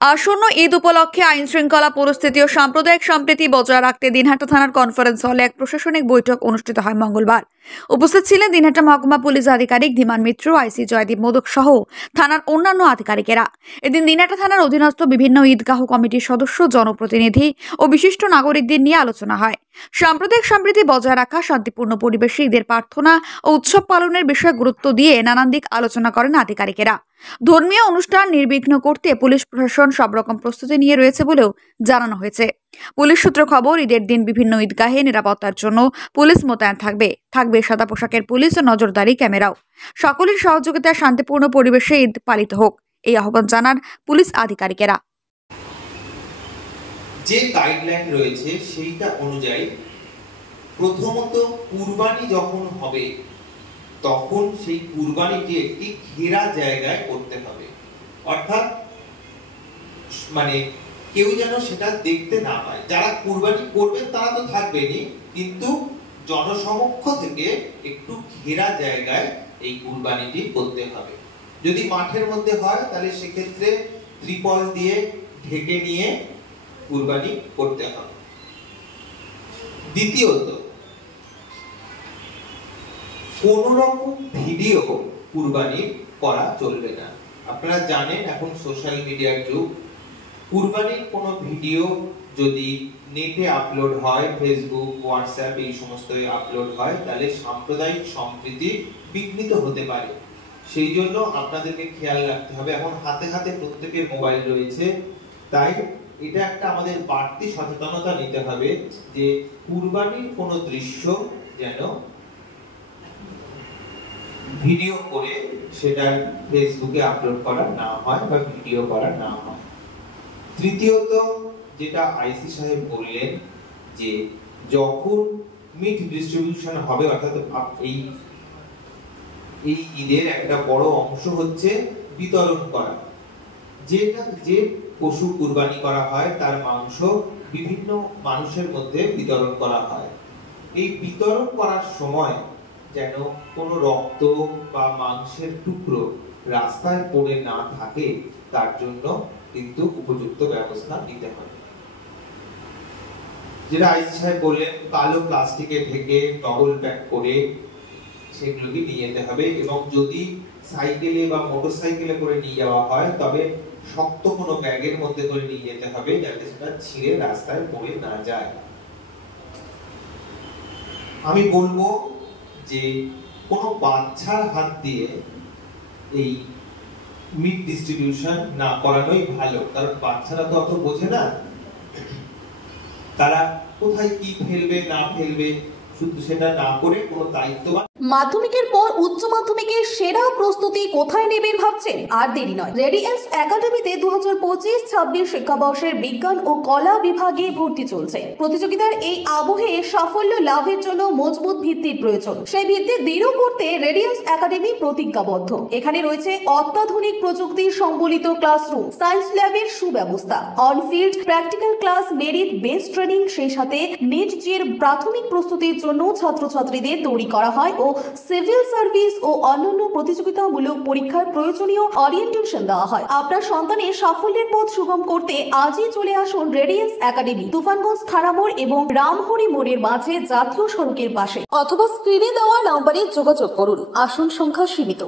আসন্ন ঈদ উপলক্ষে আইন শৃঙ্খলা পরিস্থিতি ও সাম্প্রদায়িক সম্প্রীতি বজায় রাখতে দিনহাটা থানার কনফারেন্স হলে এক প্রশাসনিক বৈঠক অনুষ্ঠিত হয় মঙ্গলবার। উপস্থিত ছিলেন দিনহাটা মহকুমা পুলিশ আধিকারিক ধীমান মিত্র, আইসি জয়দীপ মোদক সহ থানার অন্যান্য আধিকারিকেরা। এদিন দিনহাটা থানার অধীনস্থ বিভিন্ন ঈদগাহ কমিটির সদস্য, জনপ্রতিনিধি ও বিশিষ্ট নাগরিকদের নিয়ে আলোচনা হয়। সাম্প্রদায়িক সম্প্রীতি বজায় রাখা, শান্তিপূর্ণ পরিবেশে ঈদের প্রার্থনা ও উৎসব পালনের বিষয়ে গুরুত্ব দিয়ে নানান দিক আলোচনা করেন আধিকারিকেরা। ধর্মীয় অনুষ্ঠান নির্বিঘ্ন করতে পুলিশ প্রশাসন সব রকম প্রস্তুতি নিয়ে রয়েছে বলেও জানানো হয়েছে। পুলিশ সূত্র খবর, ঈদের দিন বিভিন্ন ঈদগাহে নিরাপত্তার জন্য পুলিশ মোতায়েন থাকবে সাদা পোশাকের পুলিশ ও নজরদারি ক্যামেরাও। সকলের সহযোগিতায় শান্তিপূর্ণ পরিবেশে ঈদ পালিত হোক, এই আহ্বান জানান পুলিশ আধিকারিকেরা। যে গাইডলাইন রয়েছে সেইটা অনুযায়ী প্রথমত কুরবানি যখন হবে তখন সেই কুরবানিটি একটি ঘেরা জায়গায় করতে হবে, অর্থাৎ মানে কেউ যেন সেটা দেখতে না পায়। যারা কুরবানি করবেন তারা তো থাকবেনই, কিন্তু জনসমক্ষ থেকে একটু ঘেরা জায়গায় এই কুরবানিটি করতে হবে। যদি মাঠের মধ্যে হয় তাহলে সেক্ষেত্রে ত্রিপল দিয়ে ঢেকে নিয়ে কুরবানি করতে হবে। দ্বিতীয়ত, কোন রকম ভিডিও কুরবানি করা চলবে না। আপনারা জানেন এখন সোশ্যাল মিডিয়ার যুগ। কুরবানির কোনো ভিডিও যদি নেটে আপলোড হয়, ফেসবুক, হোয়াটসঅ্যাপ এই সমস্ত আপলোড হয়, তাহলে সাম্প্রদায়িক সম্প্রীতি বিঘ্নিত হতে পারে। সেই জন্য আপনাদেরকে খেয়াল রাখতে হবে। এখন হাতে হাতে প্রত্যেকের মোবাইল রয়েছে, তাই এটা একটা আমাদের বাড়তি সচেতনতা নিতে হবে যে কুরবানির কোনো দৃশ্য যেন ভিডিও করে সেটা ফেসবুকে আপলোড করা না হয় বা ভিডিও করা না হয়। তৃতীয়ত, যেটা আইসি সাহেব বললেন যে যখন মিট ডিস্ট্রিবিউশন হবে, অর্থাৎ এই ঈদের একটা বড় অংশ হচ্ছে বিতরণ করা। যে পশু কুরবানি করা হয় তার মাংস বিভিন্ন মানুষের মধ্যে বিতরণ করা হয়। এই বিতরণ করার সময় যেন কোনো রক্ত বা মাংসের টুকরো রাস্তায় পড়ে না থাকে, তার জন্য কিন্তু উপযুক্ত ব্যবস্থা নিতে হবে। যেটা আইসি সাহেব বললেন, কালো প্লাস্টিকে ঢেকে ডবল প্যাক করে সেগুলোকে নিয়ে যেতে হবে, এবং যদি সাইকেলে বা মোটরসাইকেলে করে নিয়ে যাওয়া হয় তবে শক্ত কোনো ব্যাগের মধ্যে করে নিয়ে যেতে হবে, যাতে সেটা ছিঁড়ে রাস্তায় পড়ে না যায়। আমি বলবো যে কোনো বাচ্চার হাত দিয়ে এই মিট ডিস্ট্রিবিউশন না করানোই ভালো, কারণ বাচ্চারা তো অত বোঝে না, তারা কোথায় কি ফেলবে না ফেলবে, শুধু সেটা না করে কোনো দায়িত্ববান। মাধ্যমিকের পর উচ্চ মাধ্যমিকের সেরা প্রস্তুতি কোথায় নেবেন ভাবছেন? আর দেরি নয়, রেডিয়েন্স একাডেমিতে 2025-26 শিক্ষাবর্ষের বিজ্ঞান ও কলা বিভাগে ভর্তি চলছে। প্রতিযোগিতার এই আবহে সাফল্য লাভের জন্য মজবুত ভিত্তির প্রয়োজন। সেই ভিত্তি দৃঢ় করতে রেডিয়েন্স একাডেমি প্রতিজ্ঞাবদ্ধ। এখানে রয়েছে অত্যাধুনিক প্রযুক্তি সম্বলিত ক্লাসরুম, সায়েন্স ল্যাবের সুব্যবস্থা, on-field practical class, merit based training, সেই সাথে নেট জের প্রাথমিক প্রস্তুতির জন্য ছাত্রছাত্রীদের তৈরি করা হয় ও সিভিল সার্ভিস ও অন্যান্য প্রতিযোগিতামূলক পরীক্ষার প্রয়োজনীয় ওরিয়েন্টেশন দেওয়া হয়। আপনার সন্তানের সাফল্যের পথ সুগম করতে আজই চলে আসুন রেডিয়েন্স একাডেমি, তুফানগঞ্জ থানা মোড় এবং রামহরি মোড়ের মাঝে জাতীয় সড়কের পাশে, অথবা স্ক্রিনে দেওয়া নম্বরে যোগাযোগ করুন। আসন সংখ্যা সীমিত।